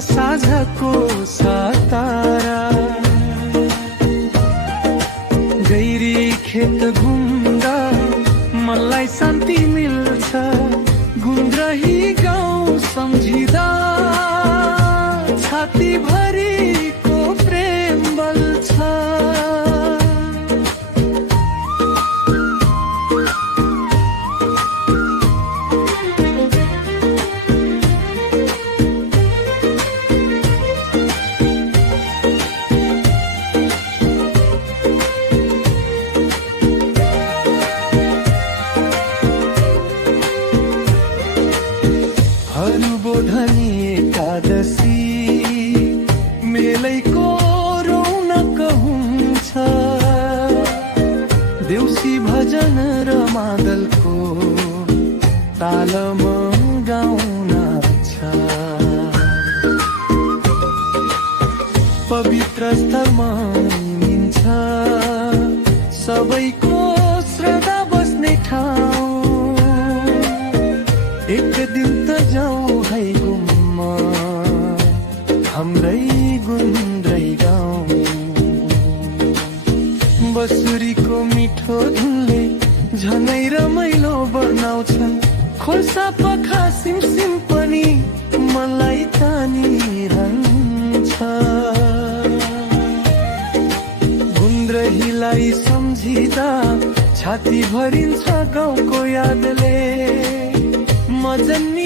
साझको सातारा गैरी खेत घुम्दा मलाई शान्ति मिल्छ गुन्द्रही गाउँ सम्झिँदा छाती भरिको प्रेम बल्छ बोधनी एकादशी मेलैको रौनक हुन्छ देउसी भजन र मादलको तालमा गाउन छ पवित्र स्थल मानिन्छ सबैको श्रद्धा बस्ने ठाउँ एक दिन त जाउँ है घुम्न हाम्रै गुन्द्रै गाउँ बसुरीको मिठो धुनले झनै रमाइलो बनाउँछन् खोल्सा पखा सिमसिम पनि मलाई तानिरहन्छ गुन्द्रहीलाई सम्झिँदा छाती भरिन्छ गाउँको यादले म जन्नी